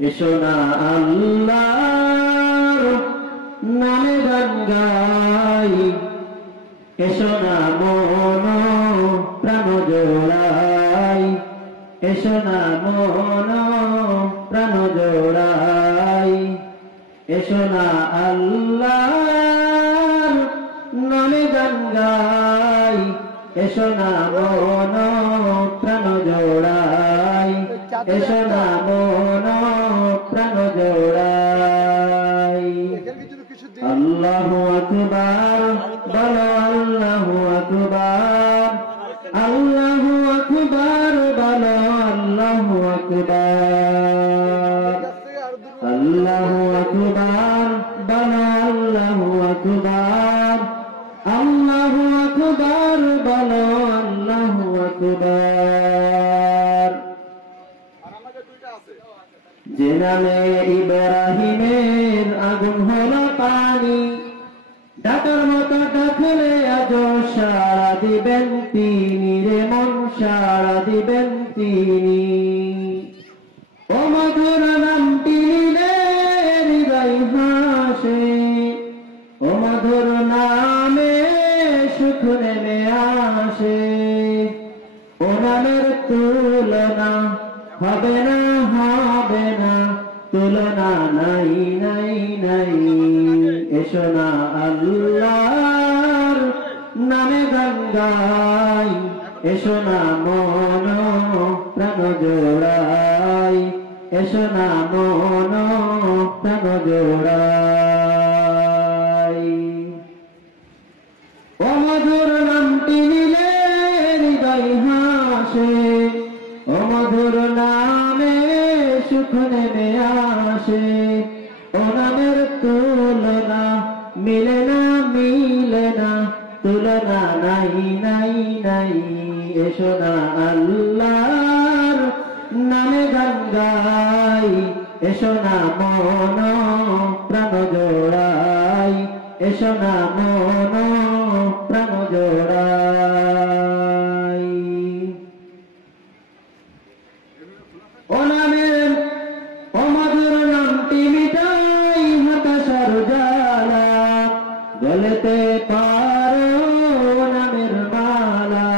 এসো না আল্লাহর নামে গান গাই, এসো না মন প্রাণ জোড়াই, এসো না মন প্রাণ জোড়াই, এসো না আল্লাহর নামে গান গাই, এসো না মন প্রাণ জোড়াই, এসো না মন প্রাণ জোড়াই। আল্লাহু আকবার, বলো আল্লাহু আকবার, আল্লাহু আকবার, বলো আল্লাহু আকবার, আল্লাহু আকবার, বলো আল্লাহু আকবার, আল্লাহু আকবার, বলো আল্লাহু আকবার। যে নামে ইব্রাহিমের আগুন হলো পানি, ডাকার মতো ডাকলে আজ সাড়া দিবেন তিনি রে মন, সাড়া দিবেন তিনি। ও মধুর নামটি নিলে হৃদয় হাসে, ও মধুর নামে সুখ নেমে আসে, ও নামের তুলনা হবে না, হবে না, তুলনা নাই নাই নাই। এসো না আল্লাহর নামে গান গাই, এসো না মন প্রাণ জোড়াই, এসো না মন প্রাণ জোড়াই। ও মধুর নামটি নিলে হৃদয় হাসে, ও মধুর নামে সুখ নেমে আসে, ও নামের তুলনা মিলে না, মিলে না, তুলনা নাই নাই নাই। এসো না আল্লাহর নামে গান গাই, এসো না মন প্রাণ জোড়াই, এসো না মন প্রাণ জোড়াই। ও নামের ও মধুর নামটি মিটাই হতাশার জ্বালা, গলেতে পারো নামের মালা।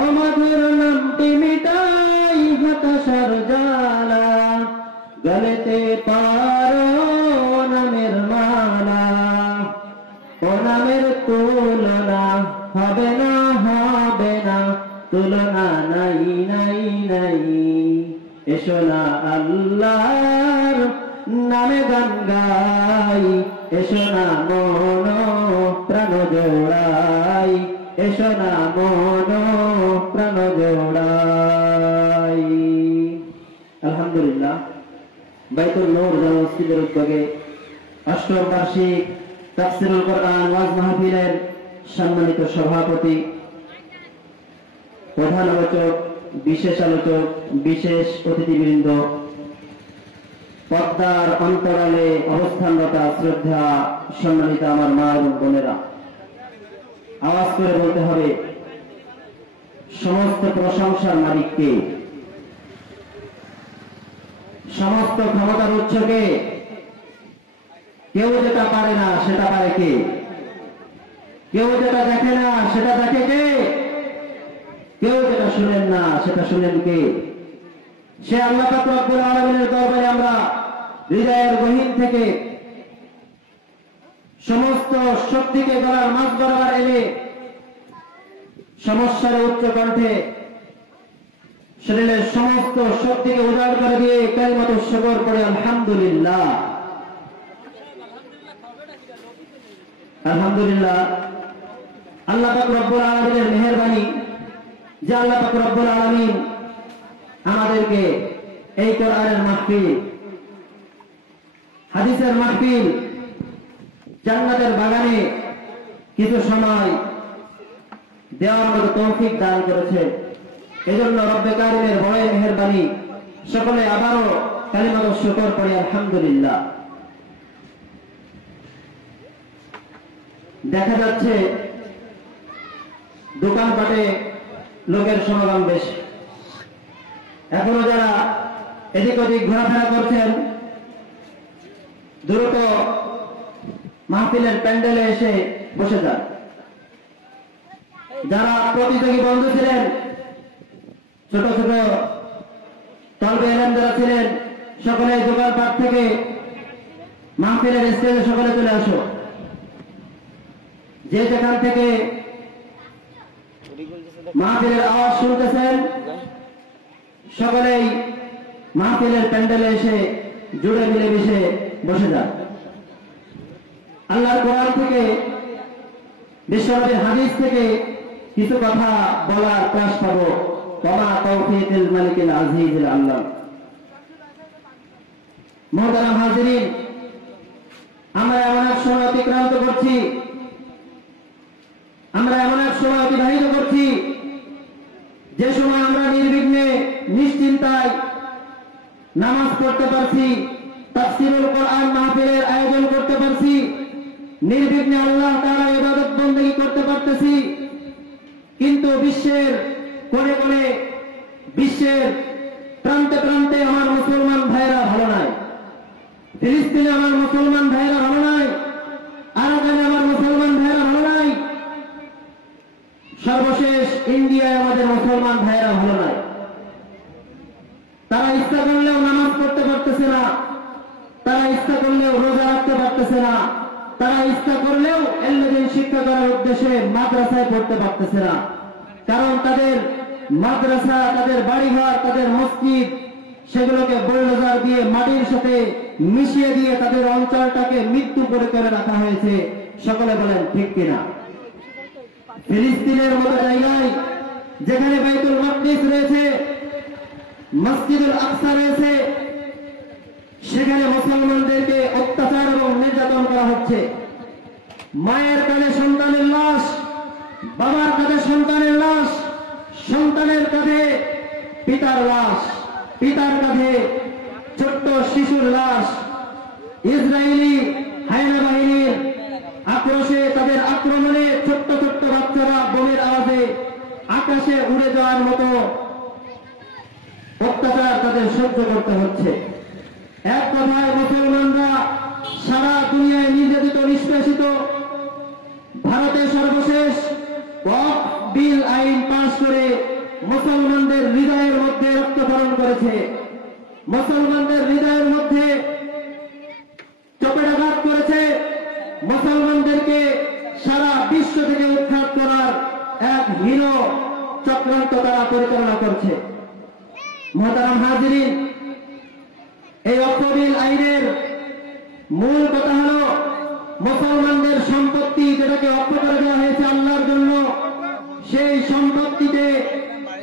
ও মধুর নামটি মিটাই হতাশার জ্বালা, গলেতে পারো নামের মালা। ও নামের তুলনা হবে না, হবে না, তুলনা নাই নাই নাই। এসো না আল্লাহর নামে গান গাই, এসো না মন প্রাণ জোড়াই, এসো না মন প্রাণ জোড়াই। আলহামদুলিল্লাহ, বাইতুল নূর জামে মসজিদের উদ্যোগে অষ্টম বার্ষিক তাফসীরুল কোরআন ওয়াজ মাহফিলের সম্মানিত সভাপতি, প্রধান আলোচক, বিশেষ আলোচক, বিশেষ অতিথিবৃন্দ, পর্দার অন্তরালে অবস্থানরত শ্রদ্ধা সম্মানিত আমার মা এবং বোনেরা, আওয়াজ করে বলতে হবে সমস্ত প্রশংসার মালিককে, সমস্ত ক্ষমতার উৎসকে। কেউ যেটা পারে না সেটা পারে কে? কেউ যেটা দেখে না সেটা দেখে কে? কেউ যেটা শুনেন না সেটা শুনেন কে? সে আল্লাহ পাক রব্বুল আলামিনের দরবারে আমরা হৃদয়ের গহীন থেকে সমস্ত শক্তিকে গলার মাঝ বরাবর এনে সমস্যার উচ্চ কণ্ঠে শরীরের সমস্ত শক্তিকে উজাড় করে দিয়ে কালিমাতুশ শুকর পড়ে আলহামদুলিল্লাহ। আলহামদুলিল্লাহ, আল্লাহ পাক রব্বুল আলামিনের মেহেরবানি যে আল্লাহ পাক রব্বুল আলামিন আমাদেরকে এই কোরআনের মাহফিল, হাদিসের মাহফিল, জান্নাতের বাগানে কিছু সময় দেওয়ার মতো তৌফিক দান করেছে। এজন্য রব্বে কারিমের বড় মেহেরবানি। সকলে আবারও কালিমাতুশ শুকর পড়ি আলহামদুলিল্লাহ। দেখা যাচ্ছে দোকানপাটে লোকের সমাগম বেশি। এখনো যারা এদিক ওদিক ঘোরাফেরা করছেন, দ্রুত মাহফিলের প্যান্ডেলে এসে বসে যান। যারা প্রতিযোগী বন্ধু ছিলেন, ছোট ছোট তলবে এলেন যারা ছিলেন, সকলে দোকানপাট থেকে মাহফিলের স্টেজে সকলে চলে আসো। যে যেখান থেকে মাহফিলের আওয়াজ শুনতেছেন সকলেই মাহফিলের প্যান্ডেলে এসে জুড়ে মিলেমিশে বসে যান। আল্লাহর কোরআন থেকে, বিশ্বনবীর হাদিস থেকে কিছু কথা বলার প্রয়াস পাবো। ওমা তাওফীকুল মালিকুল আজিজুল আল্লাহ। মুহতারাম হাজিরিন, আমরা এমন এক সময় অতিক্রান্ত করছি, আমরা এমন এক সময় অতিবাহিত করছি যে সময় আমরা নির্বিঘ্নে নিশ্চিন্তায় নামাজ পড়তে পারছি, তাফসীরুল কোরআন মাহফিলের আয়োজন করতে পারছি, নির্বিঘ্নে আল্লাহ তাআলার ইবাদত বন্দেগী করতে পারতেছি। কিন্তু বিশ্বের কোণে কোণে, বিশ্বের প্রান্তে প্রান্তে আমার মুসলমান ভাইয়েরা ভালো নাই। ফিলিস্তিনে আমার মুসলমান ভাইয়েরা ভালো নাই, আরাকানে আমার মুসলমান ভাইয়েরা ভালো নাই, সর্বশেষ ইন্ডিয়ায় আমাদের মুসলমান ভাইয়েরা ভালো নাই। তারা ইচ্ছা করলেও নামাজ পড়তে পারতেছে না, তারা ইচ্ছা করলেও রোজা রাখতে পারতেছে না, তারা ইচ্ছা করলেও এলদিন শিক্ষা করার উদ্দেশ্যে মাদ্রাসায় পড়তে পারতেছে না। কারণ তাদের মাদ্রাসা, তাদের বাড়িঘর, তাদের মসজিদ, সেগুলোকে বুলডোজার দিয়ে মাটির সাথে মিশিয়ে দিয়ে তাদের অঞ্চলটাকে মৃত্যু করে রাখা হয়েছে। সকলে বলেন ঠিক কিনা? ফিলিস্তিনের মতো জায়গায় যেখানে বাইতুল মাকদিস রয়েছে, মসজিদুল আকসা রয়েছে, সেখানে মুসলমানদেরকে অত্যাচার এবং নির্যাতন করা হচ্ছে। মায়ের কাঁধে সন্তানের লাশ, বাবার কাঁধে সন্তানের লাশ, সন্তানের কাঁধে পিতার লাশ, পিতার কাঁধে ছোট্ট শিশুর লাশ। ইসরায়েলি হায়না বাহিনীর আক্রোশে, তাদের আক্রমণে ছোট্ট ছোট্ট বাচ্চারা বোমের আওয়াজে আকাশে উড়ে যাওয়ার মতো অত্যাচার তাদের সহ্য করতে হচ্ছে। এক কথায় মুসলমানরা সারা দুনিয়ায় নির্যাতিত, নিষ্পেষিত। ভারতে সর্বশেষ ওয়াকফ বিল আইন পাশ করে মুসলমানদের হৃদয়ের মধ্যে রক্তক্ষরণ করেছে, মুসলমানদের হৃদয়ের মধ্যে চপেটাঘাত করেছে। মুসলমানদেরকে সারা বিশ্ব থেকে উৎখাত করার এক হীন চক্রান্ত তারা পরিচালনা করছে। মুহতারাম হাজিরিন, এই ওয়াকফ বিল আইনের মূল কথা হল মুসলমানদের সম্পত্তি যেটাকে ওয়াকফ করে দেওয়া হয়েছে আল্লাহর জন্য, সেই সম্পত্তিতে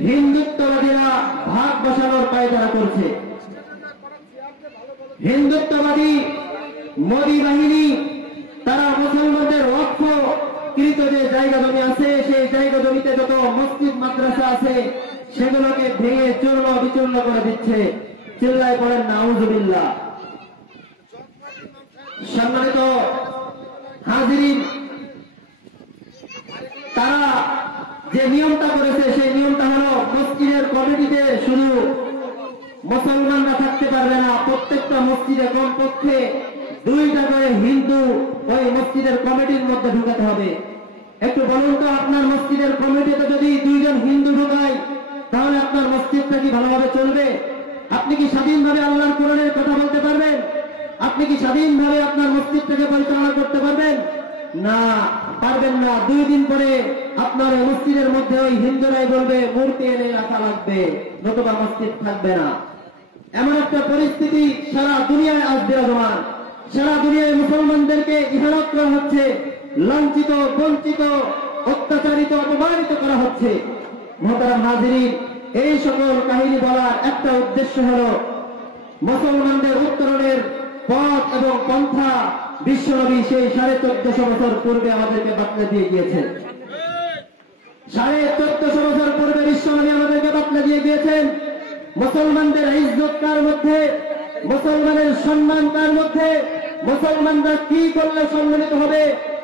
হিন্দুত্ববাদীরা ভাগ বসানোর পায়তারা করছে। হিন্দুত্ববাদী মোদী বাহিনী তারা মুসলমানদের ওয়াকফ কৃত যে জায়গা জমি আছে, সেই জায়গা জমিতে যত মসজিদ মাদ্রাসা আছে সেগুলোকে ভেঙে চূর্ণ বিচূর্ণ করে দিচ্ছে। চিল্লায় পড়েন নাউজুবিল্লাহ। সম্মানিত হাজিরিন, তারা যে নিয়মটা করেছে সেই নিয়মটা হলো মসজিদের কমিটিতে শুধু মুসলমানরা থাকতে পারবে না, প্রত্যেকটা মসজিদে কমপক্ষে 2টা করে হিন্দু ওই মসজিদের কমিটির মধ্যে ঢুকাতে হবে। একটু বলুন তো, আপনার মসজিদের কমিটিতে যদি 2 জন হিন্দু ঢুকায় তাহলে আপনার মসজিদটা কি ভালোভাবে চলবে? আপনি কি স্বাধীনভাবে আল্লাহর কোরআনের কথা বলতে পারবেন? আপনি কি স্বাধীনভাবে আপনার মসজিদটাকে পরিচালনা করতে পারবেন? না, পারবেন না। 2 দিন পরে আপনার মসজিদের মধ্যে ওই হিন্দুরাই বলবে মূর্তি এনে রাখা লাগবে, নতুবা মসজিদ থাকবে না। এমন একটা পরিস্থিতি সারা দুনিয়ায় আজ বিরাজমান। সারা দুনিয়ায় মুসলমানদেরকে ইহানত করা হচ্ছে, লাঞ্ছিত, বঞ্চিত, অত্যাচারিত, অপমানিত করা হচ্ছে। মুহতারাম হাজিরিন, এই সকল কাহিনী বলার একটা উদ্দেশ্য হল মুসলমানদের উত্তরণের পথ এবং পন্থা বিশ্বনবী সেই 1450 বছর পূর্বে আমাদেরকে বাতলে দিয়ে গিয়েছেন। 1450 বছর পূর্বে বিশ্বনবী আমাদেরকে বাতলে দিয়ে গিয়েছেন মুসলমানদের ইজ্জত কার মধ্যে, মুসলমানের সম্মান কার মধ্যে, মুসলমানরা কি করলে সম্মানিত হবে,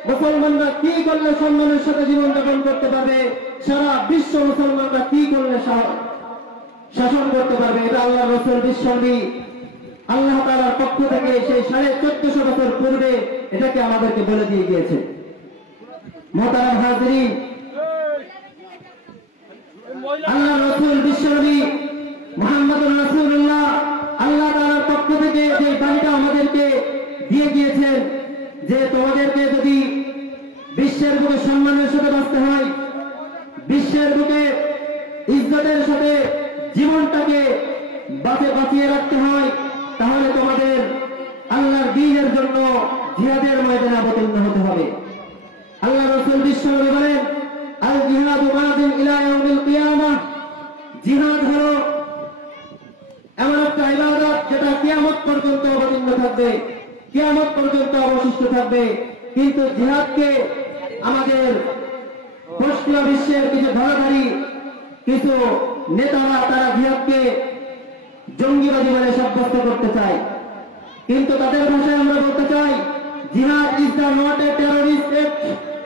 মুসলমানরা কি করলে সম্মানের সাথে জীবনযাপন করতে পারবে, সারা বিশ্ব মুসলমানরা কি করলে শাসন করতে পারবে। এটা আল্লাহ রাসূল বিশ্বনবী আল্লাহ তাআলার পক্ষ থেকে সেই 1450 বছর পূর্বে এটাকে আমাদেরকে বলে দিয়ে গিয়েছে। মুহতারাম হাজিরিন, আল্লাহ রাসূল বিশ্বনবী মুহাম্মদুর রাসূলুল্লাহ আল্লাহ তাআলার পক্ষ থেকে যে বাণীটা আমাদেরকে দিয়ে গিয়েছেন যে তোমাদেরকে যদি বিশ্বের বুকে সম্মানের সাথে বাঁচতে হয়, বিশ্বের বুকে ইজ্জতের সাথে জীবনটাকে বাঁচিয়ে রাখতে হয়, তাহলে তোমাদের আল্লাহর দ্বীনের জন্য জিহাদের ময়দানে অবতীর্ণ হতে হবে। আল্লাহ রাসূল বিশ্বনবী বলেন, আল জিহাদু মাদিন ইলা ইয়াউমিল কিয়ামাহ, জিহাদ হলো এমন একটা ইবাদত যেটা কিয়ামত পর্যন্ত অবতীর্ণ থাকবে, কিয়ামত পর্যন্ত অবশিষ্ট থাকবে। কিন্তু জিহাদকে আমাদের পশ্চিমা বিশ্বের কিছু ধরাধারী কিছু নেতারা তারা জিহাদকে জঙ্গিবাদী বলে সাব্যস্ত করতে চায়। কিন্তু তাদের ভাষায় আমরা বলতে চাই, জিহাদ is the not a terrorist act,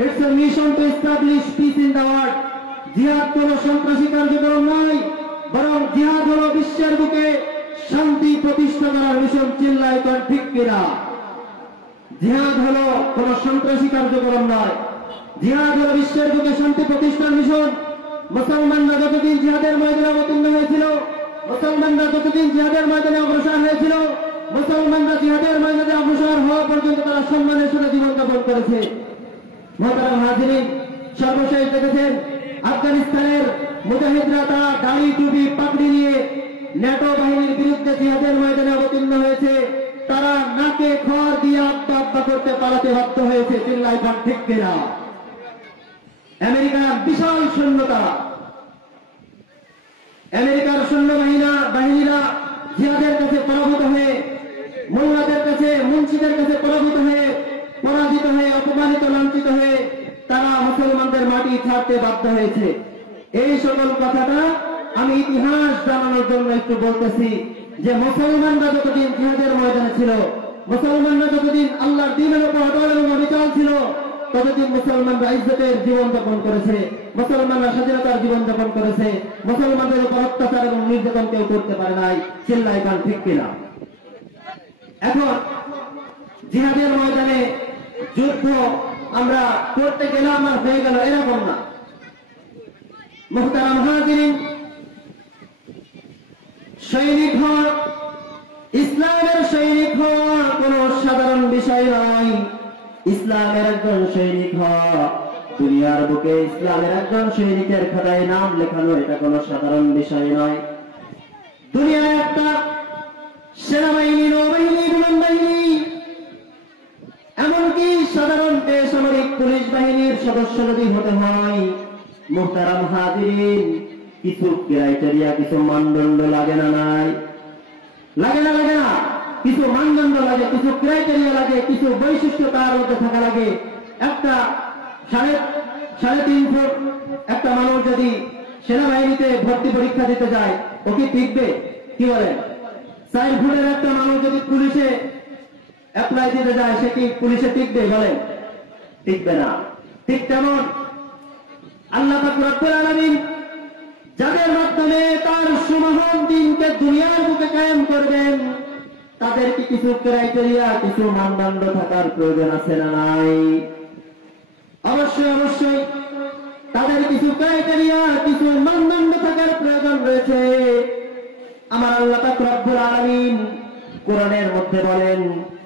it's a mission to establish piece in the world. জিহাদ কোন সন্ত্রাসী কার্যক্রম নয়, বরং জিহাদ হলো বিশ্বের বুকে শান্তি প্রতিষ্ঠা করার মিশন। চিল্লায় কোন ঠিক কিনা? জিহাদ হলো কোন সন্ত্রাসী কার্যক্রম নয়, জিহাদ হলো বিশ্বের বুকে শান্তি প্রতিষ্ঠার মিশন। মুসলমানরা যতদিন জিহাদের ময়দানে অবতীর্ণ হয়েছিল, মুসলমানরা যতদিন জিহাদের ময়দানে অগ্রসর হয়েছিল, মুসলমানরা জিহাদের ময়দানে অগ্রসর হওয়া পর্যন্ত তারা সম্মানের সাথে জীবনযাপন করেছে। মুহতারাম হাজিরিন, সর্বশেষ দেখেছেন আফগানিস্তানের মুজাহিদরা তারা দাড়ি টুপি পাগড়ি নিয়ে ন্যাটো বাহিনীর বিরুদ্ধে জিহাদের ময়দানে অবতীর্ণ হয়েছে। তারা নাকে খড় দিয়ে আব্বা আব্বা করতে পালাতে বাধ্য হয়েছে। চিল্লায় কোন ঠিক কিনা? আমেরিকার বিশাল সৈন্যতা, আমেরিকার সৈন্য বাহিনীরা জিহাদের কাছে পরাভূত হয়ে, মোল্লাদের কাছে, মুন্সিদের কাছে পরাভূত হয়ে, পরাজিত হয়ে, অপমানিত, লাঞ্ছিত হয়ে তারা মুসলমানদের মাটি ছাড়তে বাধ্য হয়েছে। এই সকল কথাটা আমি ইতিহাস জানানোর জন্য একটু বলতেছি যে মুসলমানরা যতদিন জিহাদের ময়দানে ছিল, মুসলমানরা যতদিন আল্লাহর দ্বীনের উপর অটল এবং অবিচল ছিল, ততদিন মুসলমানরা ইজ্জতের জীবনযাপন করেছে, মুসলমানরা স্বাধীনতার জীবনযাপন করেছে, মুসলমানদের উপর অত্যাচার এবং নির্যাতন কেউ করতে পারে নাই। চিল্লায় গান ঠিক কিনা? এখন জিহাদের ময়দানে যুদ্ধ আমরা করতে গেলাম আর হয়ে গেল এরকম না। মুহতারাম হাজিরিন, সৈনিক হওয়া, ইসলামের সৈনিক হওয়া কোন সাধারণ বিষয় নয়। ইসলামের একজন সৈনিক হওয়া, দুনিয়ার বুকে ইসলামের একজন সৈনিকের খাতায় নাম লেখানো, এটা কোন সাধারণ বিষয় নয়। দুনিয়ায় একটা সেনাবাহিনী, নৌবাহিনী, বিমান বাহিনী, এমনকি সাধারণ বেসামরিক পুলিশ বাহিনীর সদস্য যদি হতে হয়, মুহতারাম হাজিরিন, কিছু ক্রাইটেরিয়া, কিছু মানদণ্ড লাগে না? নাই লাগে না? লাগে না? কিছু মানদণ্ড লাগে, কিছু ক্রাইটেরিয়া লাগে, কিছু বৈশিষ্ট্য তার মধ্যে থাকা লাগে। একটা 3.5 ফুট একটা মানুষ যদি সেনাবাহিনীতে ভর্তি পরীক্ষা দিতে যায়, ও কি টিকবে? কি বলেন? 4 ফুটের একটা মানুষ যদি পুলিশে অ্যাপ্লাই দিতে যায়, সে কি পুলিশে টিকবে? বলেন, টিকবে না। ঠিক তেমন আল্লাহ পাক রব্বুল আলামিন যাদের মাধ্যমে তার সুমহান দ্বীনকে দুনিয়ার বুকে কায়েম করবেন, তাদের কি কিছু ক্রাইটেরিয়া, কিছু মানদণ্ড থাকার প্রয়োজন আছে না নাই? অবশ্যই অবশ্যই তাদের কিছু ক্রাইটেরিয়া, কিছু মানদণ্ড থাকার প্রয়োজন রয়েছে। আমার আল্লাহ পাক রব্বুল আলামিন কোরআনের মধ্যে বলেন,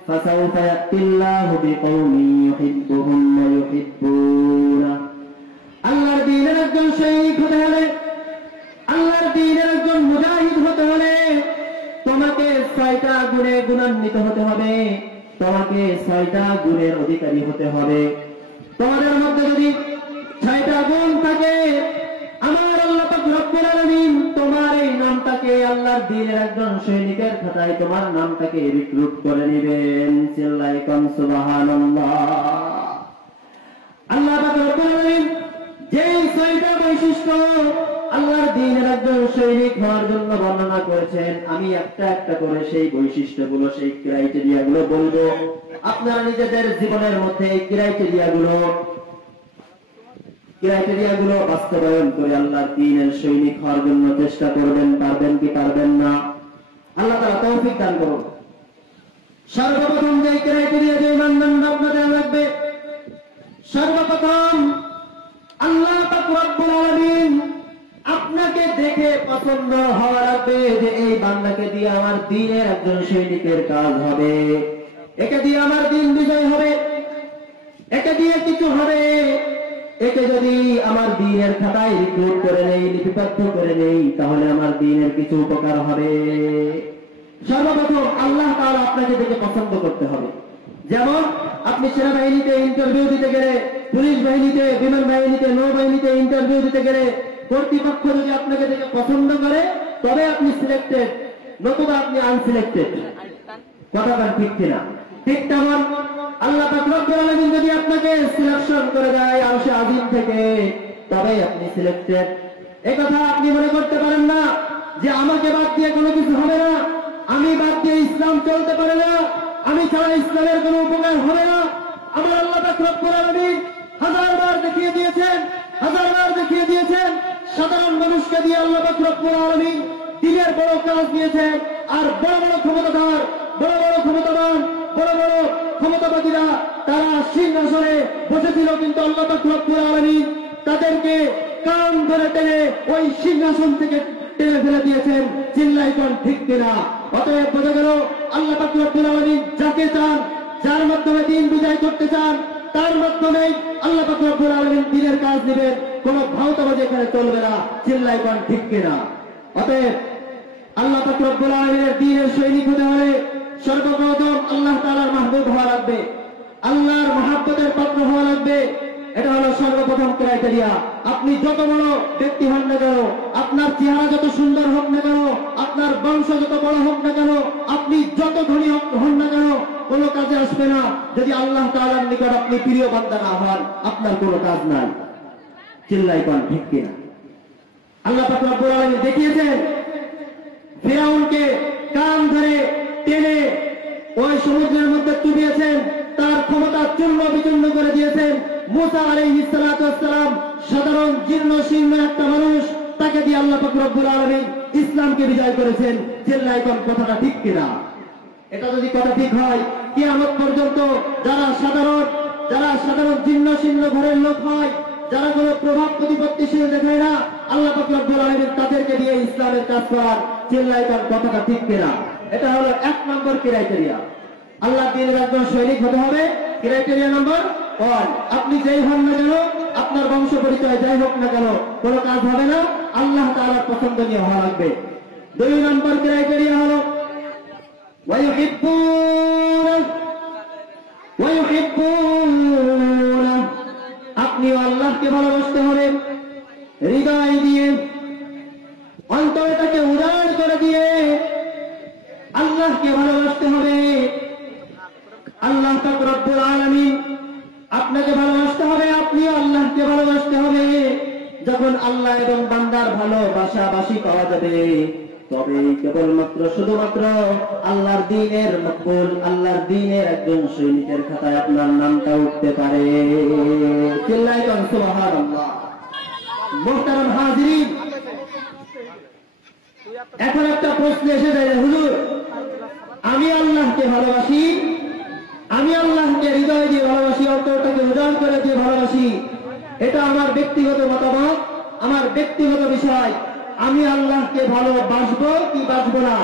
ফাসাউফা ইয়াতিল্লাহু বিকওমিন ইউহিব্বুহুম ওয়া ইউহিব্বুনা। আল্লাহর দ্বীনের একজন সৈনিক হতে হলে, আল্লাহর দ্বীনের একজন মুজাহিদ হতে হলে তোমাকে 6টা গুণে গুণান্বিত হতে হবে, তোমাকে 6টা গুণের অধিকারী হতে হবে। তোমাদের মধ্যে যদি 6টা গুণ থাকে, আমার আল্লাহ পাক রব্বুল আলামিন তোমার এই নামটাকে আল্লাহর দ্বীনের একজন সৈনিকের খাতায় তোমার নামটাকে রিক্রুট করে নেবেন। চিল্লায় কোন সুবহানাল্লাহ। আল্লাহ পাক রব্বুল আলামিন যে 6টা বৈশিষ্ট্য আল্লাহর দ্বীনের একজন সৈনিক হওয়ার জন্য বর্ণনা করেছেন, আমি একটা একটা করে সেই বৈশিষ্ট্যগুলো, সেই ক্রাইটেরিয়াগুলো বলবো। আপনারা নিজেদের জীবনের মধ্যে এই ক্রাইটেরিয়াগুলো ক্রাইটেরিয়া গুলো বাস্তবায়ন করে আল্লাহর দ্বীনের সৈনিক হওয়ার জন্য চেষ্টা করবেন। পারবেন কি পারবেন না? আল্লাহ তাআলা তৌফিক দান করুন। সর্বপ্রথম যে ক্রাইটেরিয়া, যে মানদণ্ড আপনাদের লাগবে, সর্বপ্রথম আল্লাহ পাক রব্বুল আলামিন আপনাকে দেখে পছন্দ হওয়া লাগবে যে এই বান্দাকে দিয়ে আমার দ্বীনের একজন সৈনিকের কাজ হবে, একে দিয়ে আমার দ্বীন বিজয় হবে, একে দিয়ে কিছু হবে। একে যদি আমার দ্বীনের খাতায় রিক্রুট করে নেই, লিপিবদ্ধ করে নেই, তাহলে আমার দ্বীনের কিছু উপকার হবে। সর্বপ্রথম আল্লাহ তাআলা আপনাকে দেখে পছন্দ করতে হবে। যেমন আপনি সেনাবাহিনীতে ইন্টারভিউ দিতে গেলে, পুলিশ বাহিনীতে, বিমান বাহিনীতে, নৌবাহিনীতে ইন্টারভিউ দিতে গেলে কর্তৃপক্ষ যদি আপনাকে দেখে পছন্দ করে তবে আপনি সিলেক্টেড, নতুবা আপনি আনসিলেক্টেড। কথাটা ঠিক কিনা? ঠিক তেমন আল্লাহ পাক রব্বুল আলামিন যদি আপনাকে সিলেকশন করে দেয় আরশে আজিম থেকে, তবে আপনি সিলেক্টেড। এই কথা আপনি মনে করতে পারেন না যে আমাকে বাদ দিয়ে কোনো কিছু হবে না, আমি বাদ দিয়ে ইসলাম চলতে পারে না, আমি ছাড়া ইসলামের কোনো উপকার হবে না। আমার আল্লাহ পাক রব্বুল আলামিন হাজারবার দেখিয়ে দিয়েছেন, হাজারবার দেখিয়ে দিয়েছেন সাধারণ মানুষকে দিয়ে আল্লাহ পাক রব্বুল আলামিন দ্বীনের বড় কাজ দিয়েছেন। আর বড় বড় ক্ষমতাধর, বড় বড় ক্ষমতাবান, বড় বড় ক্ষমতাবাদীরা তারা সিংহাসনে বসেছিল, কিন্তু আল্লাহ পাক রব্বুল আলামিন তাদেরকে কান ধরে টেনে ওই সিংহাসন থেকে টেনে ফেলে দিয়েছেন। চিল্লাই কোন ঠিক কিনা? অতএব বোঝা গেল আল্লাহ পাক রব্বুল আলামিন যাকে চান, যার মাধ্যমে দ্বীন বিজয় করতে চান, তার মাধ্যমেই আল্লাহ পাক রব্বুল আলামিন দ্বীনের কাজ দিবেন। কোন ভাওতাবাজি এখানে চলবে না। চিল্লাই কোন ঠিক কিনা? অতএব আল্লাহ পাক রব্বুল আলামিনের দ্বীনের সৈনিক হতে হলে সর্বপ্রথম আল্লাহ তাআলার মাহবুব হওয়া লাগবে, আল্লাহর মহাব্বতের পাত্র হওয়া লাগবে। এটা হলো সর্বপ্রথম ক্রাইটেরিয়া। আপনি যত বড় ব্যক্তি হন না কেন, আপনার চেহারা যত সুন্দর হোক না কেন, আপনার বংশ যত বড় হোক না কেন, আপনি যত ধনী হন না কেন, কোনো কাজে আসবে না যদি আল্লাহ তাআলার নিকট আপনি প্রিয় বান্দা না হন। আপনার কোনো কাজ নাই। চিল্লাই কোন ঠিক কিনা? আল্লাহ পাক রব্বুল আলামিন দেখিয়েছেন ফিরাউনকে কান ধরে টেনে ওই সমুদ্রের মধ্যে চুবিয়েছেন, তার ক্ষমতা চূর্ণ বিচূর্ণ করে দিয়েছেন। মুসা আলাইহিস সালাতু ওয়াস সালাম সাধারণ জীর্ণ শীর্ণ একটা মানুষ, তাকে দিয়ে আল্লাহ পাক রব্বুল আলামিন ইসলামকে বিজয় করেছেন। চিল্লাই কোন কথাটা ঠিক কিনা? এটা যদি কথা ঠিক হয়, কিয়ামত পর্যন্ত যারা সাধারণ জীর্ণ শীর্ণ ঘরের লোক হয়, যারা কোনো প্রভাব প্রতিপত্তিশীল দেখায় না, আল্লাহ পাক রব্বুল আলামিন তাদেরকে দিয়ে ইসলামের কাজ করার। চিল্লাই কোন কথাটা ঠিক কিনা? এটা হলো 1 নম্বর ক্রাইটেরিয়া। আল্লাহ দ্বীনের একজন সৈনিক হতে হবে। ক্রাইটেরিয়া নম্বর 1, আপনি যেই হন না কেন, আপনার বংশ পরিচয় যাই হোক না কেন, কোনো কাজ হবে না। আল্লাহ তাআলার পছন্দনীয় হওয়া লাগবে। 2 নম্বর ক্রাইটেরিয়া হলো আপনিও আল্লাহকে ভালোবাসতে হবে, হৃদয় দিয়ে, অন্তরটাকে উদার করে দিয়ে আল্লাহকে ভালোবাসতে হবে। আল্লাহ পাক রব্বুল আলামিন আপনাকে ভালোবাসতে হবে, আপনিও আল্লাহকে ভালোবাসতে হবে। যখন আল্লাহ এবং বান্দার ভালোবাসাবাসী পাওয়া যাবে, তবে কেবলমাত্র শুধুমাত্র আল্লাহর দ্বীনের মকবুল, আল্লাহর দ্বীনের একজন সৈনিকের খাতায় আপনার নামটা উঠতে পারে। চিল্লাই কোন সুবহানাল্লাহ। মুহতারাম হাজিরিন, এখন একটা প্রশ্ন এসে যায়, হুজুর আমি আল্লাহকে ভালোবাসি, আমি আল্লাহকে হৃদয় দিয়ে ভালোবাসি, অন্তরটাকে উজাড় করে দিয়ে ভালোবাসি, এটা আমার ব্যক্তিগত মতামত, আমার ব্যক্তিগত বিষয়। আমি আল্লাহকে ভালোবাসবো কি বাসবো না,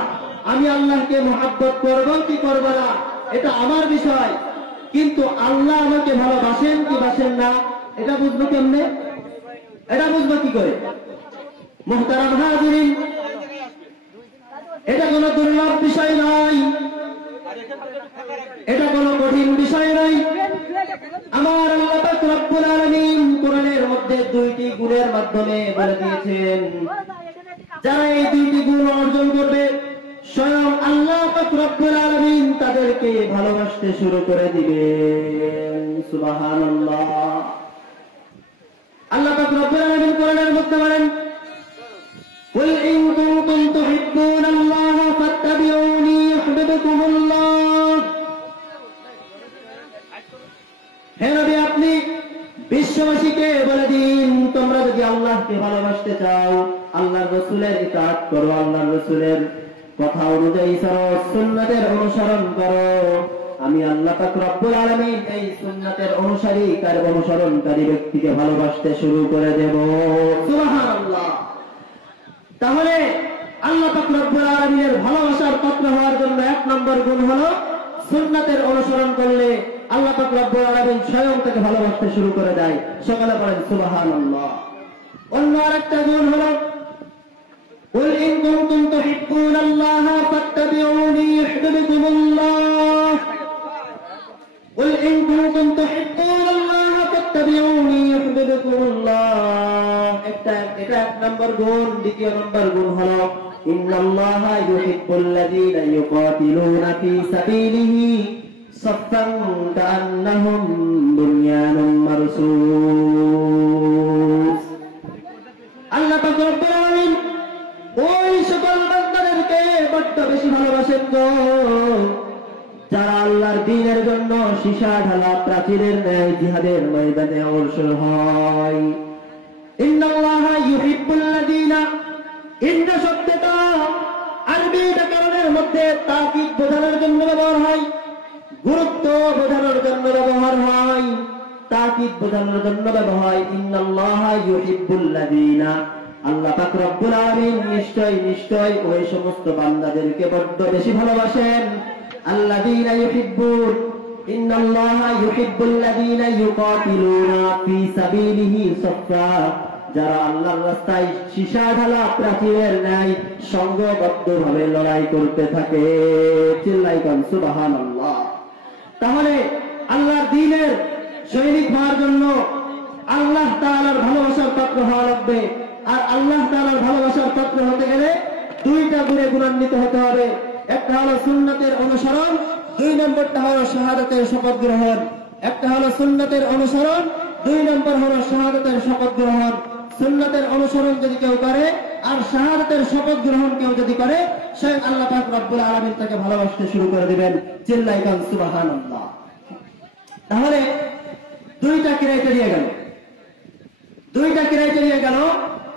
আমি আল্লাহকে মহাব্বত করবো কি করবো না, এটা আমার বিষয়। কিন্তু আল্লাহ আমাকে ভালোবাসেন কি বাসেন না, এটা বুঝবো কেমনে? এটা বুঝবো কি করে? মুহতারাম হাজিরিন, এটা কোনো দুর্লভ বিষয় নয়, এটা কোনো কঠিন বিষয় নয়। আমার আল্লাহ পাক রব্বুল আলামিন কোরআনের মধ্যে 2টি গুণের মাধ্যমে বলে দিয়েছেন, যারা এই 2টি গুণ অর্জন করবে, স্বয়ং আল্লাহ পাক রব্বুল আলামিন তাদেরকে ভালোবাসতে শুরু করে দিবেন। সুবহানাল্লাহ। আল্লাহ পাক রব্বুল আলামিন কোরআনের মধ্যে বলেন, কুল ইন কুনতুম তুহিব্বুনাল্লাহ ফাত্তাবিউনি ইউহিব্বুকুমুল্লাহ। হে নবী, আপনি বিশ্ববাসীকে বলে দিন আল্লাহকে ভালোবাসতে চাও, আল্লাহর রাসূলের ইতাআত করো, আল্লাহর রাসূলের কথা অনুযায়ী চলো, সুন্নাতের অনুসরণ করো। আমি আল্লাহ পাক রব্বুল আলামিন এই সুন্নাতের অনুসরণকারী ব্যক্তিকে ভালোবাসতে শুরু করে দেব। সুবহানাল্লাহ। তাহলে আল্লাহ পাক রব্বুল আলামিনের ভালোবাসার পাত্র হওয়ার জন্য 1 নম্বর গুণ হলো সুন্নাতের অনুসরণ করলে আল্লাহ পাক রব্বুল আলামিন স্বয়ং তাকে ভালোবাসতে শুরু করে দেয়। সকলে বলেন সুবহানাল্লাহ। অন্য আরেকটা গুণ হলো قل إن كنتم تحبون الله فاتبعوني يحببكم الله قل إن كنتم تحبون الله فاتبعوني يحببكم الله এটা 1 নম্বর গুণ। দ্বিতীয় নম্বর গুণ হলো ইন্নাল্লাহা ইউহিব্বুল লাযীনা ইউকাতিলুনা ফী সাবিলিহি সাফফান কাআন্নাহুম বুনয়ানুম মারসুস। আল্লাহ পাক রব্বুল আলামিন ওই সকল বান্দাদেরকে বড্ড বেশি ভালোবাসেন গো যারা আল্লাহর দ্বীনের জন্য সীসা ঢালা প্রাচীরের ন্যায় জিহাদের ময়দানে অগ্রসর হয়। ইন্নাল্লাহা ইউহিব্বুল লাযীনা, ইন্না শব্দটা আরবি ব্যাকরণের মধ্যে তাকিদ বোঝানোর জন্য ব্যবহার হয়, গুরুত্ব বোঝানোর জন্য ব্যবহার হয়, তাকিদ বোঝানোর জন্য ব্যবহার হয়। ইন্নাল্লাহা ইউহিব্বুল লাযীনা, আল্লাহ পাক রব্বুল আলামিন নিশ্চয় ওই সমস্ত বান্দাদেরকে বড্ড বেশি ভালোবাসেন। আল্লাযীনা ইউহিব্বুন, ইন্নাল্লাহা ইউহিব্বুল লাযীনা ইউকাতিলুনা ফী সাবিলিহি সাফফা, যারা আল্লাহর রাস্তায় সীসা ঢালা প্রাচীরের ন্যায় সংঘবদ্ধভাবে লড়াই করতে থাকে। চিল্লাই কোন সুবহানাল্লাহ। তাহলে আল্লাহর দ্বীনের সৈনিক হওয়ার জন্য আল্লাহ তাআলার ভালোবাসার পাত্র হওয়া লাগবে। আর আল্লাহ তাআলার ভালোবাসার পাত্র হতে গেলে 2টা গুণে গুণান্বিত হতে হবে। একটা হলো সুন্নাতের অনুসরণ, 2 নম্বরটা হলো শাহাদাতের শপথ গ্রহণ। একটা হলো সুন্নাতের অনুসরণ, 2 নম্বর হলো শাহাদাতের শপথ গ্রহণ। সুন্নাতের অনুসরণ যদি কেউ করে আর শাহাদাতের শপথ গ্রহণ কেউ যদি করে, স্বয়ং আল্লাহ পাক রব্বুল আলামিন তাকে ভালোবাসতে শুরু করে দিবেন। চিল্লাই কান সুবহানাল্লাহ। তাহলে 2টা ক্রাইটেরিয়া গেল, 2টা ক্রাইটেরিয়া গেল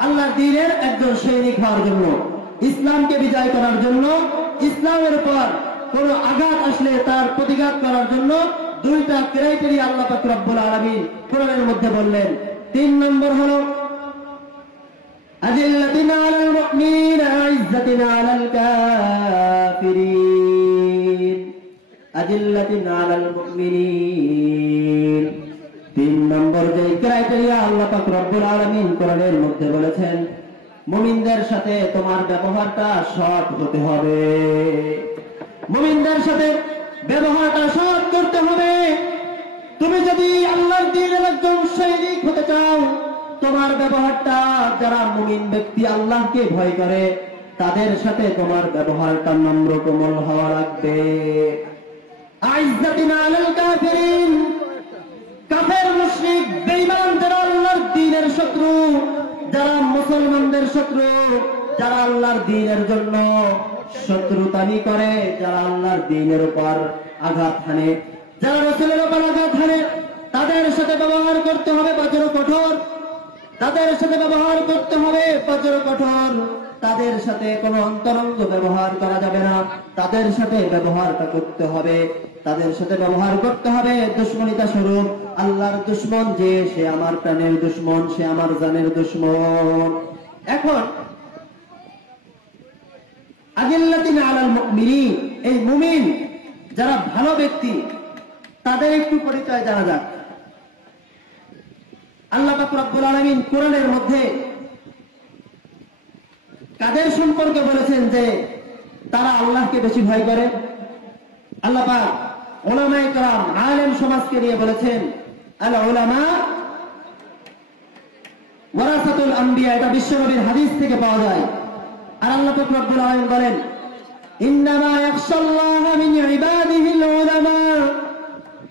আল্লাহর দ্বীনের একজন সৈনিক হওয়ার জন্য, ইসলামকে বিজয় করার জন্য, ইসলামের উপর কোন আঘাত আসলে তার প্রতিঘাত করার জন্য 2টা ক্রাইটেরিয়া আল্লাহ পাক রব্বুল আলামিন কোরআনের মধ্যে বললেন। 3 নম্বর হলো আযিল্লাতিনা আলাল মুমিনিনা আইজ্জাতিনা আলাল কাফিরিন, আযিল্লাতিনা আলাল মুমিনিন। 3 নম্বর যে ক্রাইটেরিয়া আল্লাহ পাক রব্বুল আলামিন কোরআনের মধ্যে বলেছেন, মুমিনদের সাথে তোমার ব্যবহারটা সৎ হতে হবে, মুমিনদের সাথে ব্যবহারটা সৎ করতে হবে। তুমি যদি আল্লাহর দ্বীনের একজন সৈনিক হতে চাও, তোমার ব্যবহারটা, যারা মুমিন ব্যক্তি আল্লাহকে ভয় করে তাদের সাথে তোমার ব্যবহারটা নম্র কোমল হওয়া লাগবে। আইজ্জাতিনা আলাল কাফিরিন, কাফের মুশরিক বেঈমান যারা আল্লাহর দ্বীনের শত্রু, যারা মুসলমানদের শত্রু, যারা আল্লাহর দ্বীনের জন্য শত্রুতানি করে, যারা আল্লাহর দ্বীনের উপর আঘাত হানে, যারা রাসূলের উপর আঘাত হানে, তাদের সাথে ব্যবহার করতে হবে বজ্র কঠোর, তাদের সাথে ব্যবহার করতে হবে বজ্র কঠোর। তাদের সাথে কোনো অন্তরঙ্গ ব্যবহার করা যাবে না, তাদের সাথে ব্যবহারটা করতে হবে, তাদের সাথে ব্যবহার করতে হবে দুশমনিতা স্বরূপ। আল্লাহর দুশমন যে, সে আমার প্রাণের দুশমন, সে আমার জানের দুশমন। এখন আযিল্লাতিনা আলাল মুমিনিন, এই মুমিন যারা ভালো ব্যক্তি তাদের একটু পরিচয় জানা যাক। আল্লাহ পাক রব্বুল আলামিন কোরআনের মধ্যে কাদের সম্পর্কে বলেছেন যে তারা আল্লাহকে বেশি ভয় করে? আল্লাহ পাক উলামায়ে কেরাম, আলেম সমাজকে নিয়ে বলেছেন, আল উলামা ওয়ারাসাতুল আম্বিয়া। এটা বিশ্বনবীর হাদিস থেকে পাওয়া যায়। আর আল্লাহ পাক রব্বুল আলামিন বলেন, ইন্নামা ইয়াখশাল্লাহা মিন ইবাদিহিল উলামা।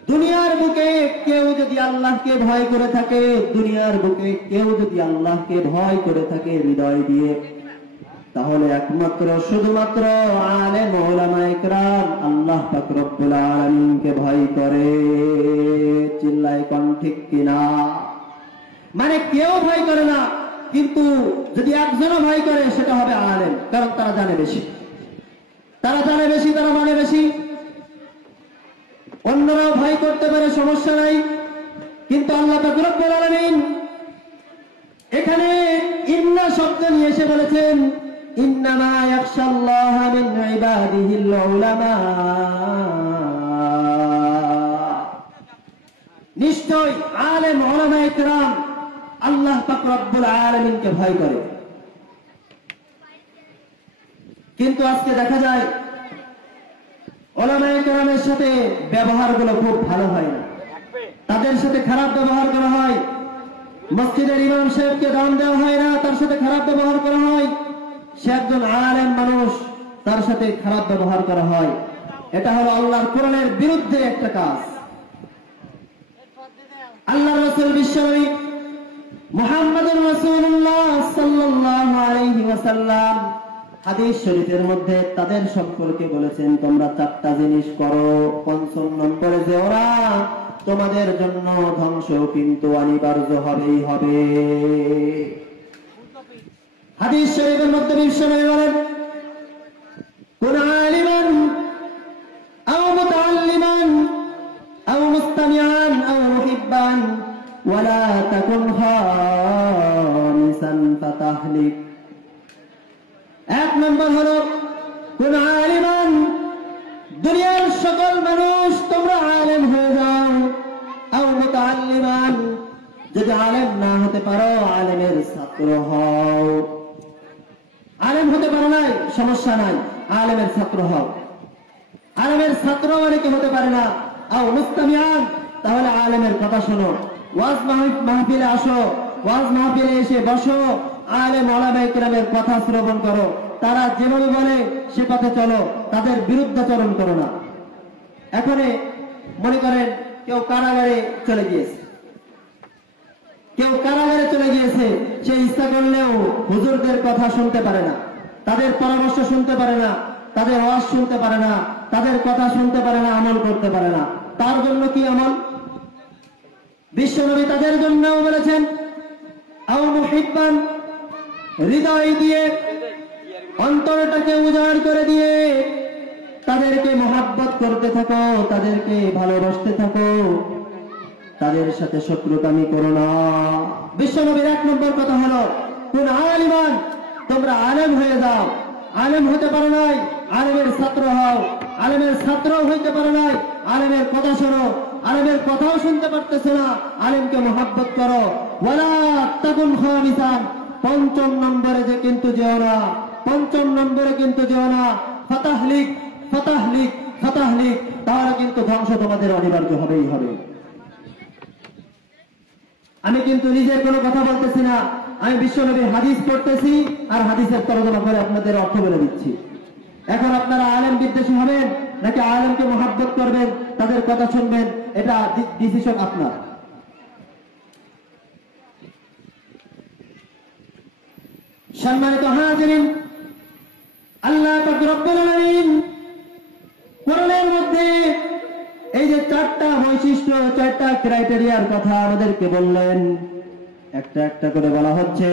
দুনিয়ার বুকে কেউ যদি আল্লাহকে ভয় করে থাকে, দুনিয়ার বুকে কেউ যদি আল্লাহকে ভয় করে থাকে হৃদয় দিয়ে, তাহলে একমাত্র শুধুমাত্র আলেম উলামায়ে কেরাম আল্লাহ পাক রব্বুল আলামিনকে ভয় করে। চিল্লায় কোন ঠিক কিনা? মানে কেউ ভয় করে না, কিন্তু যদি একজনও ভয় করে সেটা হবে আলেম, কারণ তারা জানে বেশি, তারা জানে বেশি, তারা মানে বেশি। অন্যরাও ভয় করতে পারে, সমস্যা নাই, কিন্তু আল্লাহ পাক রব্বুল আলামিন এখানে ইন্না শব্দ নিয়ে এসে বলেছেন ইন্নামা ইয়াখশাল্লাহা মিন ইবাদিহিল উলামা, নিশ্চয় আলেম উলামায়ে কেরাম আল্লাহ পাক রব্বুল আলামিনকে ভয় করে। কিন্তু আজকে দেখা যায় উলামায়ে কেরামের সাথে ব্যবহারগুলো খুব ভালো হয় না, তাদের সাথে খারাপ ব্যবহার করা হয়। মসজিদের ইমাম সাহেবকে দাম দেওয়া হয় না, তার সাথে খারাপ ব্যবহার করা হয়। সে একজন আলেম মানুষ, তার সাথে খারাপ ব্যবহার করা হয়। এটা হলো আল্লাহর কোরআনের বিরুদ্ধে একটা কাজ। আল্লাহর রাসূল বিশ্বনবী মুহাম্মদুর রাসূলুল্লাহ সাল্লাল্লাহু আলাইহি ওয়াসাল্লাম হাদিস শরীফের মধ্যে তাদের সম্পর্কে বলেছেন তোমরা চারটা জিনিস করো, পঞ্চম নম্বরে যে ওরা তোমাদের জন্য ধ্বংস কিন্তু অনিবার্য হবেই হবে। হাদিস শরীফের মধ্যে বিশ্বনবী বলেন কুন আলিমান আও মুতাআল্লিমান আও মুস্তামিআন আও মুহিব্বান ওয়ালা তাকুন খামিসান ফাতাহলিক। এক নম্বর হলো কুন আলিমান, দুনিয়ার সকল মানুষ তোমরা আলেম হয়ে যাও, আও মুতাআল্লিমান, যদি আলেম না হতে পারো আলেমের ছাত্র হও। আলেম হতে পারো নাই, সমস্যা নাই, আলেমের ছাত্র হও। আলেমের ছাত্র অনেকে হতে পারে না, আও মুস্তামিআন, তাহলে আলেমের কথা শোনো, ওয়াজ মাহফিলে আসো, ওয়াজ মাহফিলে এসে বসো, আলেম উলামায়ে কেরামের কথা শ্রবণ করো, তারা যেভাবে বলে সে পথে চলো, তাদের বিরুদ্ধাচরণ করো না। এখন মনে করেন কেউ কারাগারে চলে গিয়েছে, কেউ কারাগারে চলে গিয়েছে, সে ইচ্ছা করলেও হুজুরদের কথা শুনতে পারে না, তাদের পরামর্শ শুনতে পারে না, তাদের ওয়াজ শুনতে পারে না, তাদের কথা শুনতে পারে না, আমল করতে পারে না। তার জন্য কি আমল? বিশ্বনবী তাদের জন্য বলেছেন আও মুহিব্বান, হৃদয় দিয়ে অন্তরটাকে উজাড় করে দিয়ে তাদেরকে মহাব্বত করতে থাকো, তাদেরকে ভালোবাসতে থাকো, তাদের সাথে শত্রুতামি করো না। বিশ্বনবীর এক নম্বর কথা হলো কোন আলিমান, তোমরা আলেম হয়ে যাও। আলেম হতে পারো নাই, আলেমের ছাত্র হও। আলেমের ছাত্র হইতে পারো নাই, আলেমের কথা শোনো। আলেমের কথাও শুনতে পারতেছে না, আলেমকে মহাব্বত করো। ওয়ালা তাকুন খামিসান, পঞ্চম নম্বরে যে কিন্তু যেও না, পঞ্চম নম্বরে কিন্তু যেও না, ফাতাহলিক ফাতাহলিক ফাতাহলিক, তাহলে কিন্তু ধ্বংস তোমাদের অনিবার্য হবেই হবে। আমি কিন্তু নিজের কোনো কথা বলতেছি না, আমি বিশ্বনবীর হাদিস পড়তেছি আর হাদিসের তর্জমা করে আপনাদের অর্থ বলে দিচ্ছি। এখন আপনারা আলেম বিদ্বেষী হবেন নাকি আলেমকে মহাব্বত করবেন, তাদের কথা শুনবেন, এটা ডিসিশন আপনার। সম্মানিত হাজিরিন, আল্লাহ পাক রব্বুল আলামিন কোরআনের মধ্যে এই যে চারটা বৈশিষ্ট্য, চারটা ক্রাইটেরিয়ার কথা আমাদেরকে বললেন, একটা একটা করে বলা হচ্ছে।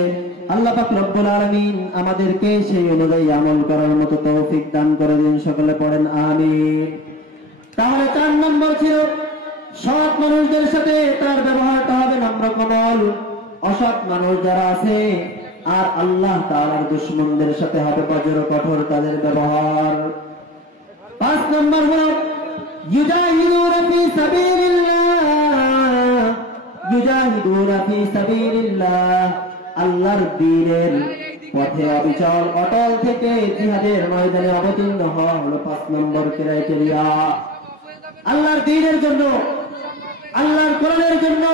আল্লাহ পাক রব্বুল আলামিন আমাদেরকে সেই অনুযায়ী আমল করার মতো তৌফিক দান করে দিন, সকলে পড়েন আমিন। তাহলে 4 নম্বর ছিল সৎ মানুষদের সাথে তার ব্যবহারটা হবে নম্র কোমল, অসৎ মানুষ যারা আছে আর আল্লাহ তাআলার দুশমনদের সাথে হবে বজ্র কঠোর তাদের ব্যবহার। 5 নম্বর হলো ইউজাহিদুনা ফি সাবিলিল্লাহ, ইউজাহিদুনা ফি সাবিলিল্লাহ, আল্লাহর দ্বীনের পথে অবিচল অটল থেকে জিহাদের ময়দানে অবতীর্ণ হওয়া হলো 5 নম্বর ক্রাইটেরিয়া। আল্লাহর দ্বীনের জন্য, আল্লাহর কোরআনের জন্য,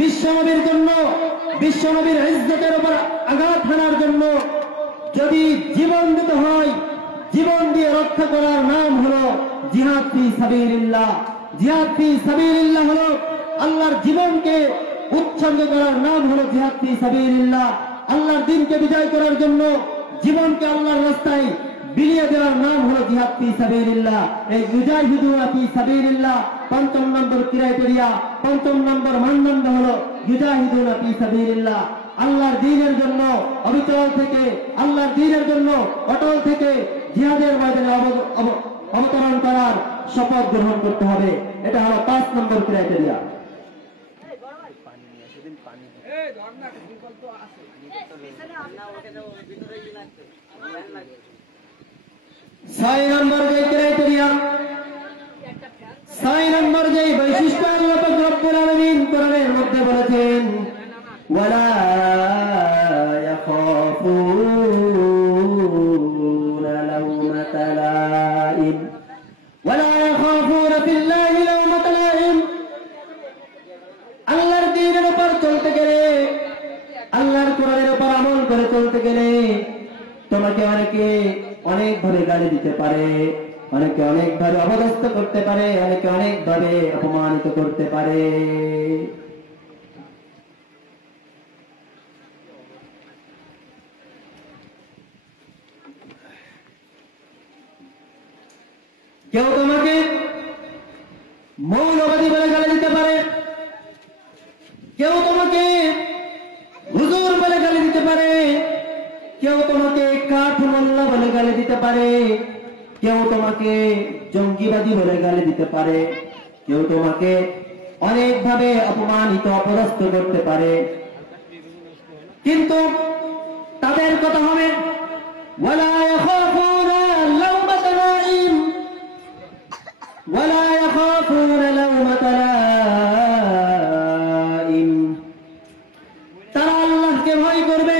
বিশ্বনবীর জন্য, বিশ্বনবীর ইজ্জতের উপর আঘাত হানার জন্য যদি জীবন দিতে হয়, জীবন দিয়ে রক্ষা করার নাম হলো জিহাদ ফি সাবিলিল্লাহ। জিহাদ ফি সাবিলিল্লাহ হলো আল্লাহর জীবনকে উৎসর্গ করার নাম হলো জিহাদ ফি সাবিলিল্লাহ। আল্লাহর দ্বীনকে বিজয় করার জন্য জীবনকে আল্লাহর রাস্তায় বিলিয়ে দেওয়ার নাম হলো জিহাদ ফি সাবিলিল্লাহ। এই ইউজাহিদুনা ফি সাবিলিল্লাহ 5 নম্বর ক্রাইটেরিয়া, 5 নম্বর মানদণ্ড হলো ইউজাহিদুনা ফি সাবিলিল্লাহ। আল্লাহর দ্বীনের জন্য অবিচল থেকে, আল্লাহর দ্বীনের জন্য অটল থেকে জিহাদের ময়দানে অবতরণ করার শপথ গ্রহণ করতে হবে। এটা হলো 5 নম্বর ক্রাইটেরিয়া। ছয় নম্বর যে ক্রাইটেরিয়া, 6 নম্বর যে বৈশিষ্ট্য আল্লাহ পাক রব্বুল আলামিন কোরআনের মধ্যে বলেছেন, ওয়ালা ইয়াখাফুনা লাওমাতা লাইম ওয়ালা ইয়াখাফুনা ফিল্লাহি লাওমাতা লাইম। আল্লাহর দ্বীনের উপর চলতে গেলে, আল্লাহর কোরআনের উপর আমল করে চলতে গেলে তোমাকে অনেকে অনেকভাবে গালি দিতে পারে, অনেকে অনেকভাবে অপদস্থ করতে পারে, অনেকে অনেকভাবে অপমানিত করতে পারে। কেউ তোমাকে মৌলবাদী বলে গালি দিতে পারে, কেউ তোমাকে হুজুর বলে গালি দিতে পারে, কেউ তোমাকে কাঠ মোল্লা বলে গালি দিতে পারে, কেউ তোমাকে জঙ্গিবাদী বলে গালি দিতে পারে, কেউ তোমাকে অনেকভাবে অপমানিত অপদস্থ করতে পারে। কিন্তু তাদের কথা হবে ওয়ালা ইয়াখাফুনা লাওমাতা লাইম ওয়ালা ইয়াখাফুনা লাওমাতা লাইম। তারা আল্লাহকে ভয় করবে,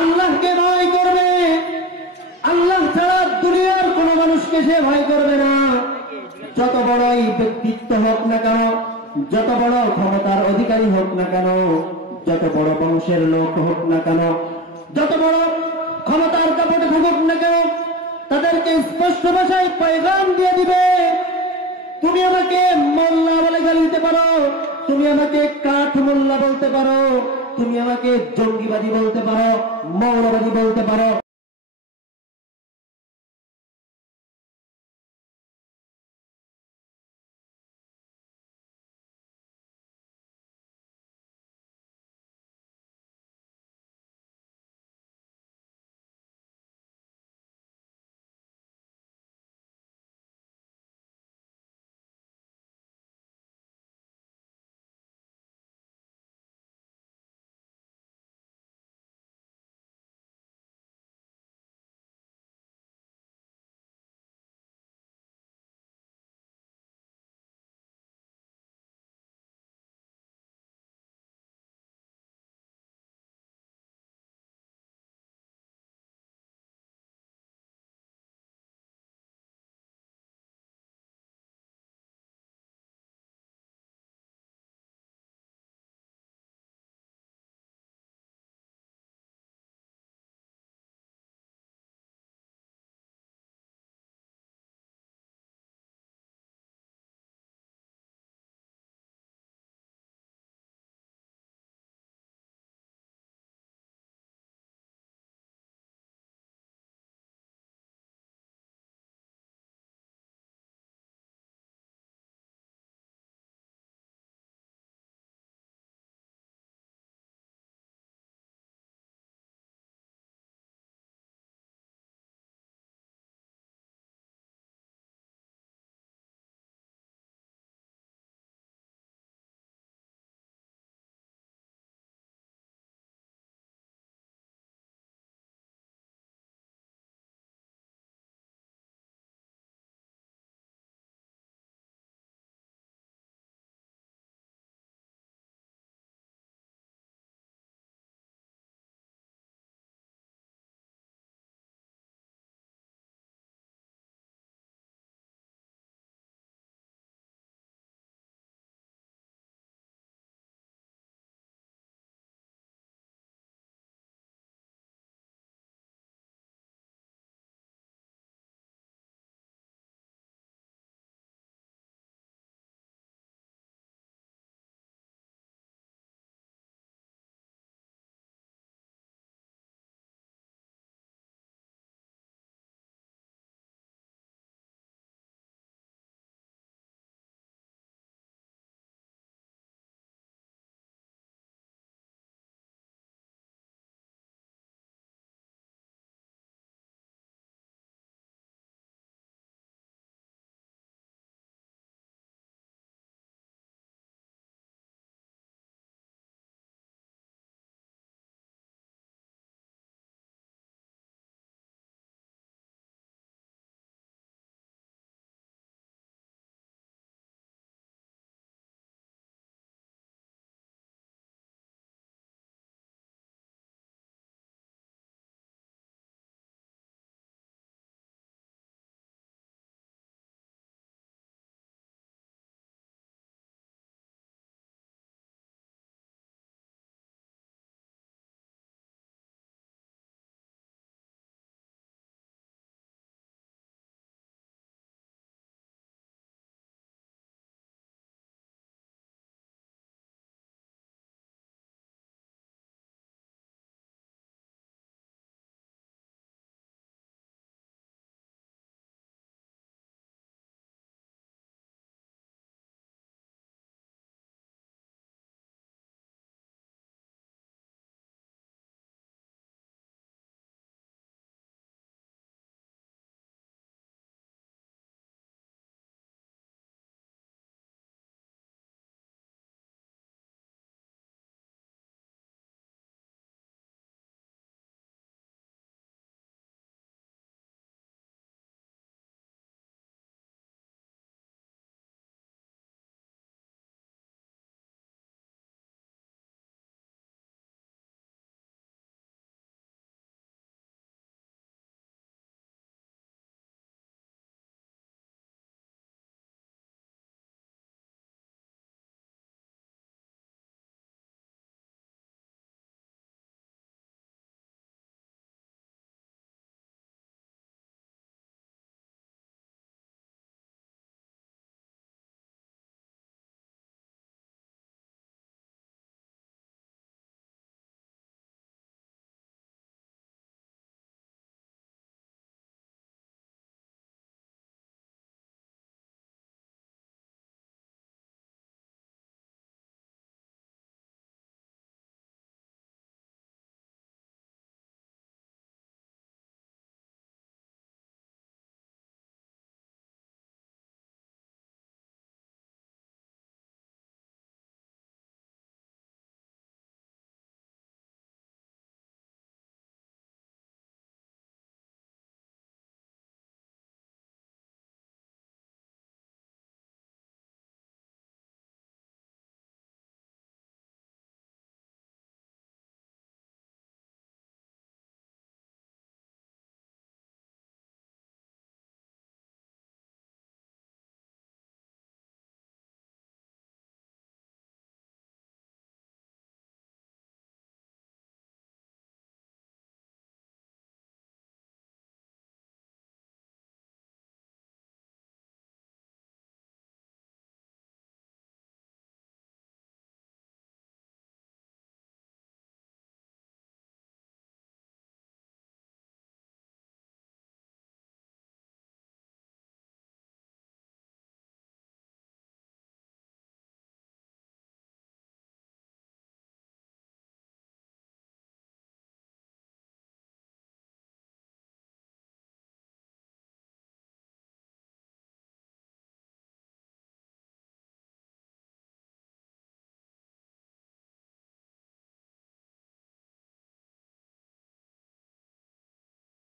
আল্লাহকে ভয় করবে, আল্লাহ ছাড়া দুনিয়ার কোন মানুষকে সে ভয় করবে না। যত বড়ই ব্যক্তিত্ব হোক না কেন, যত বড় ক্ষমতার অধিকারী হোক না কেন, যত বড় বংশের লোক হোক না কেন, যত বড় ক্ষমতার দাপটে থাকুক না কেন, তাদেরকে স্পষ্ট ভাষায় পয়গাম দিয়ে দিবে, তুমি আমাকে মোল্লা বলে গালি দিতে পারো, তুমি আমাকে কাঠ মোল্লা বলতে পারো, তুমি আমাকে জঙ্গিবাদী বলতে পারো, মৌলবাদী বলতে পারো।